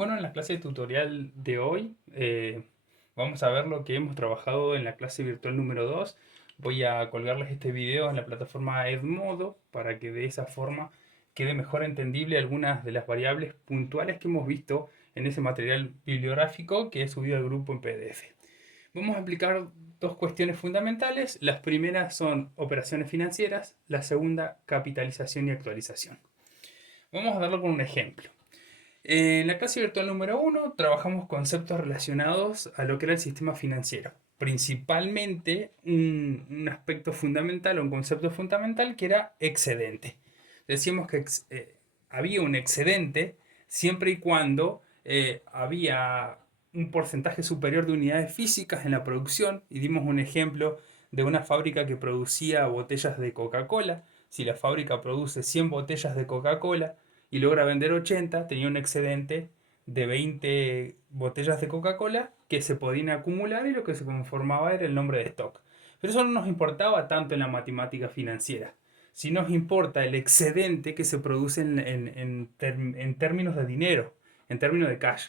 Bueno, en la clase tutorial de hoy vamos a ver lo que hemos trabajado en la clase virtual número 2. Voy a colgarles este video en la plataforma Edmodo para que de esa forma quede mejor entendible algunas de las variables puntuales que hemos visto en ese material bibliográfico que he subido al grupo en PDF. Vamos a aplicar dos cuestiones fundamentales. Las primeras son operaciones financieras, la segunda capitalización y actualización. Vamos a darlo con un ejemplo. En la clase virtual número uno trabajamos conceptos relacionados a lo que era el sistema financiero. Principalmente un aspecto fundamental o un concepto fundamental que era excedente. Decíamos que había un excedente siempre y cuando había un porcentaje superior de unidades físicas en la producción, y dimos un ejemplo de una fábrica que producía botellas de Coca-Cola. Si la fábrica produce 100 botellas de Coca-Cola y logra vender 80, tenía un excedente de 20 botellas de Coca-Cola que se podían acumular, y lo que se conformaba era el nombre de stock. Pero eso no nos importaba tanto en la matemática financiera. Si nos importa el excedente que se produce en términos de dinero, en términos de cash.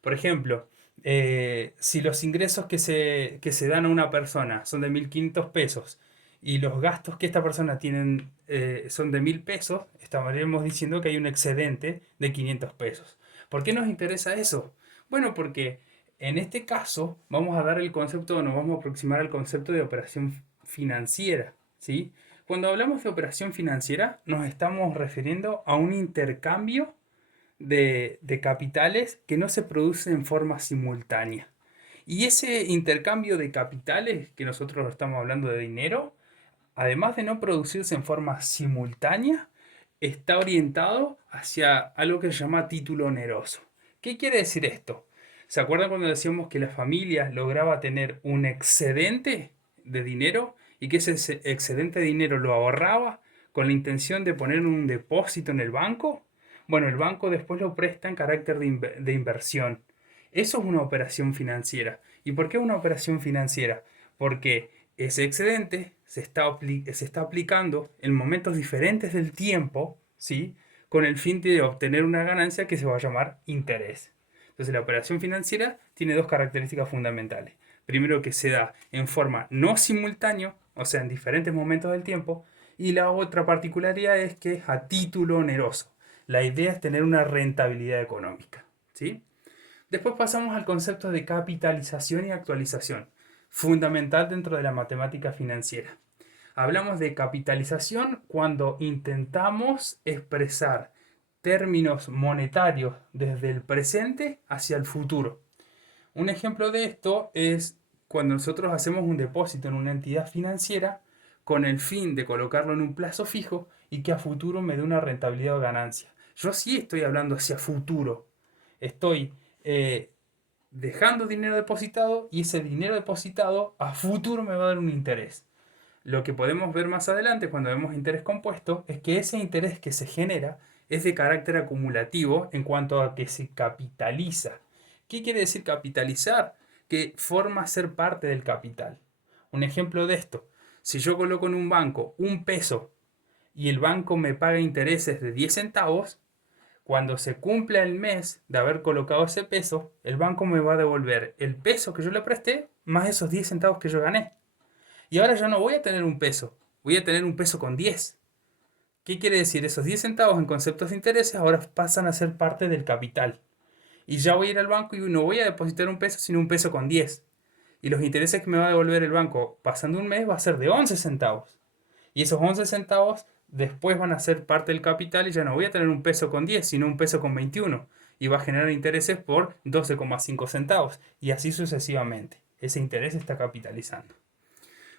Por ejemplo, si los ingresos que se dan a una persona son de 1.500 pesos y los gastos que esta persona tiene son de 1.000 pesos, estaríamos diciendo que hay un excedente de 500 pesos. ¿Por qué nos interesa eso? Bueno, porque en este caso vamos a dar el concepto, nos vamos a aproximar al concepto de operación financiera, ¿sí? Cuando hablamos de operación financiera, nos estamos refiriendo a un intercambio de capitales que no se produce en forma simultánea. Y ese intercambio de capitales, que nosotros estamos hablando de dinero, además de no producirse en forma simultánea, está orientado hacia algo que se llama título oneroso. ¿Qué quiere decir esto? ¿Se acuerdan cuando decíamos que la familia lograba tener un excedente de dinero y que ese excedente de dinero lo ahorraba con la intención de poner un depósito en el banco? Bueno, el banco después lo presta en carácter de inversión. Eso es una operación financiera. ¿Y por qué una operación financiera? Porque ese excedente se está aplicando en momentos diferentes del tiempo, ¿sí? Con el fin de obtener una ganancia que se va a llamar interés. Entonces la operación financiera tiene dos características fundamentales. Primero, que se da en forma no simultánea, o sea, en diferentes momentos del tiempo, y la otra particularidad es que es a título oneroso. La idea es tener una rentabilidad económica, ¿sí? Después pasamos al concepto de capitalización y actualización, fundamental dentro de la matemática financiera. Hablamos de capitalización cuando intentamos expresar términos monetarios desde el presente hacia el futuro. Un ejemplo de esto es cuando nosotros hacemos un depósito en una entidad financiera con el fin de colocarlo en un plazo fijo y que a futuro me dé una rentabilidad o ganancia. Yo sí estoy hablando hacia futuro. Estoy eh, dejando dinero depositado, y ese dinero depositado a futuro me va a dar un interés. Lo que podemos ver más adelante cuando vemos interés compuesto es que ese interés que se genera es de carácter acumulativo en cuanto a que se capitaliza. ¿Qué quiere decir capitalizar? Que forma ser parte del capital. Un ejemplo de esto: si yo coloco en un banco un peso y el banco me paga intereses de 10 centavos, cuando se cumpla el mes de haber colocado ese peso, el banco me va a devolver el peso que yo le presté más esos 10 centavos que yo gané. Y ahora ya no voy a tener un peso, voy a tener un peso con 10. ¿Qué quiere decir? Esos 10 centavos en conceptos de intereses ahora pasan a ser parte del capital. Y ya voy a ir al banco y no voy a depositar un peso, sino un peso con 10. Y los intereses que me va a devolver el banco pasando un mes va a ser de 11 centavos. Y esos 11 centavos después van a ser parte del capital, y ya no voy a tener un peso con 10, sino un peso con 21. Y va a generar intereses por 12,5 centavos. Y así sucesivamente. Ese interés está capitalizando.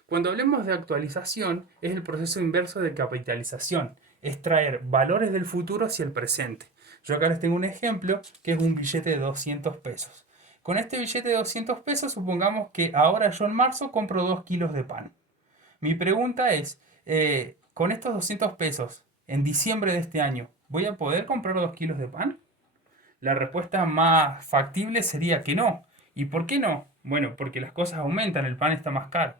Cuando hablemos de actualización, es el proceso inverso de capitalización. Es traer valores del futuro hacia el presente. Yo acá les tengo un ejemplo que es un billete de 200 pesos. Con este billete de 200 pesos, supongamos que ahora yo en marzo compro 2 kilos de pan. Mi pregunta es, con estos 200 pesos, en diciembre de este año, ¿voy a poder comprar 2 kilos de pan? La respuesta más factible sería que no. ¿Y por qué no? Bueno, porque las cosas aumentan, el pan está más caro.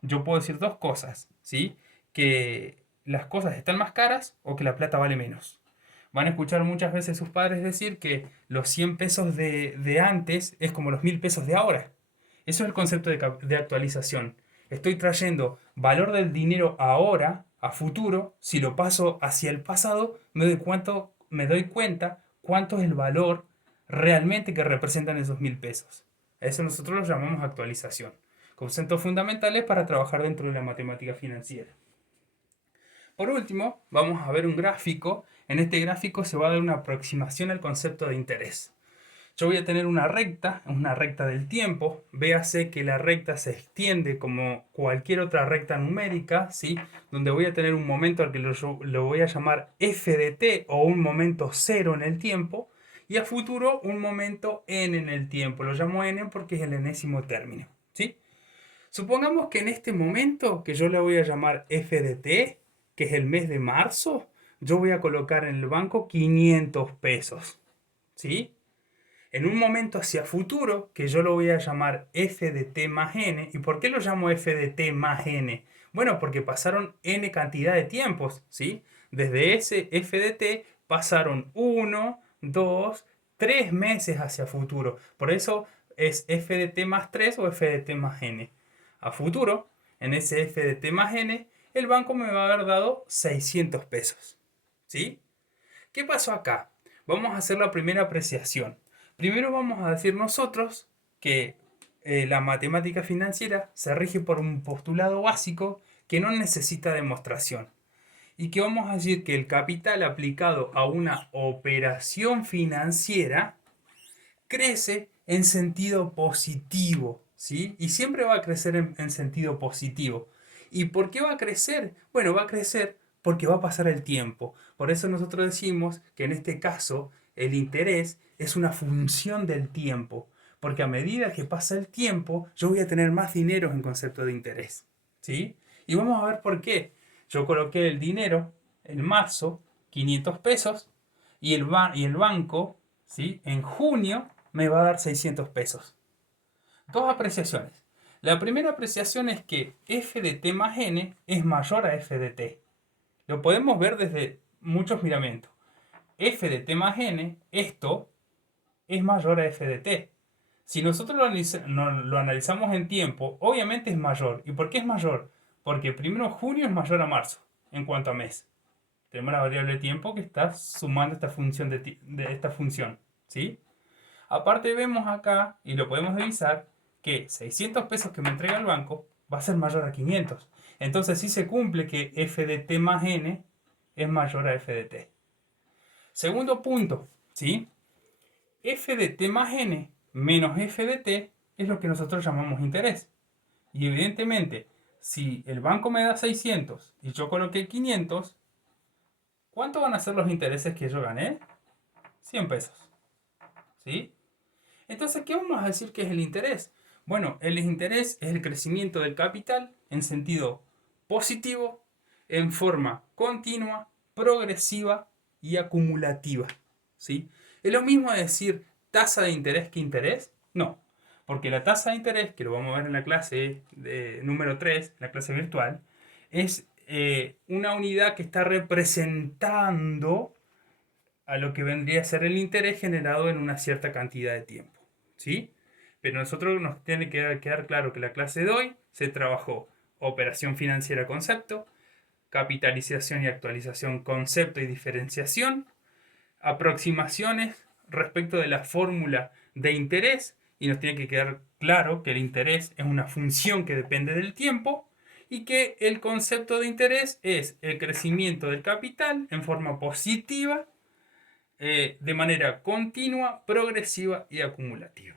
Yo puedo decir dos cosas, ¿sí? Que las cosas están más caras o que la plata vale menos. Van a escuchar muchas veces sus padres decir que los 100 pesos de antes es como los 1000 pesos de ahora. Eso es el concepto de actualización. Estoy trayendo valor del dinero ahora, a futuro. Si lo paso hacia el pasado, me doy cuenta cuánto es el valor realmente que representan esos 1000 pesos. A eso nosotros lo llamamos actualización. Conceptos fundamentales para trabajar dentro de la matemática financiera. Por último, vamos a ver un gráfico. En este gráfico se va a dar una aproximación al concepto de interés. Yo voy a tener una recta del tiempo. Véase que la recta se extiende como cualquier otra recta numérica, ¿sí? Donde voy a tener un momento al que lo voy a llamar f de t o un momento cero en el tiempo. Y a futuro un momento n en el tiempo. Lo llamo n porque es el enésimo término, ¿sí? Supongamos que en este momento, que yo le voy a llamar f de t, que es el mes de marzo, yo voy a colocar en el banco 500 pesos, ¿sí? En un momento hacia futuro, que yo lo voy a llamar f de t más n. ¿Y por qué lo llamo f de t más n? Bueno, porque pasaron n cantidad de tiempos, ¿sí? Desde ese f de t pasaron 1, 2, 3 meses hacia futuro. Por eso es f de t más 3 o f de t más n. A futuro, en ese f de t más n, el banco me va a haber dado 600 pesos, ¿sí? ¿Qué pasó acá? Vamos a hacer la primera apreciación. Primero vamos a decir nosotros que la matemática financiera se rige por un postulado básico que no necesita demostración. Y que vamos a decir que el capital aplicado a una operación financiera crece en sentido positivo, ¿sí? Y siempre va a crecer en sentido positivo. ¿Y por qué va a crecer? Bueno, va a crecer porque va a pasar el tiempo. Por eso nosotros decimos que en este caso el interés es una función del tiempo. Porque a medida que pasa el tiempo, yo voy a tener más dinero en concepto de interés, ¿sí? Y vamos a ver por qué. Yo coloqué el dinero en marzo, 500 pesos, y el banco, ¿sí? En junio me va a dar 600 pesos. Dos apreciaciones. La primera apreciación es que f de t más n es mayor a f de t. Lo podemos ver desde muchos miramientos. F de t más n, esto es mayor a f de t. Si nosotros lo analizamos en tiempo, obviamente es mayor. ¿Y por qué es mayor? Porque primero junio es mayor a marzo en cuanto a mes. Tenemos la variable tiempo que está sumando esta función de esta función, ¿sí? Aparte vemos acá, y lo podemos revisar, que 600 pesos que me entrega el banco va a ser mayor a 500. Entonces sí se cumple que f de t más n es mayor a f de t. Segundo punto, ¿sí? F de t más n menos f de t es lo que nosotros llamamos interés. Y evidentemente, si el banco me da 600 y yo coloqué 500, ¿cuánto van a ser los intereses que yo gané? 100 pesos, ¿sí? Entonces, ¿qué vamos a decir que es el interés? Bueno, el interés es el crecimiento del capital en sentido positivo, en forma continua, progresiva y acumulativa, ¿sí? ¿Es lo mismo decir tasa de interés que interés? No, porque la tasa de interés, que lo vamos a ver en la clase número 3, la clase virtual, es una unidad que está representando a lo que vendría a ser el interés generado en una cierta cantidad de tiempo, ¿sí? Pero nosotros nos tiene que quedar claro que la clase de hoy se trabajó operación financiera concepto, capitalización y actualización concepto y diferenciación, aproximaciones respecto de la fórmula de interés, y nos tiene que quedar claro que el interés es una función que depende del tiempo y que el concepto de interés es el crecimiento del capital en forma positiva, de manera continua, progresiva y acumulativa.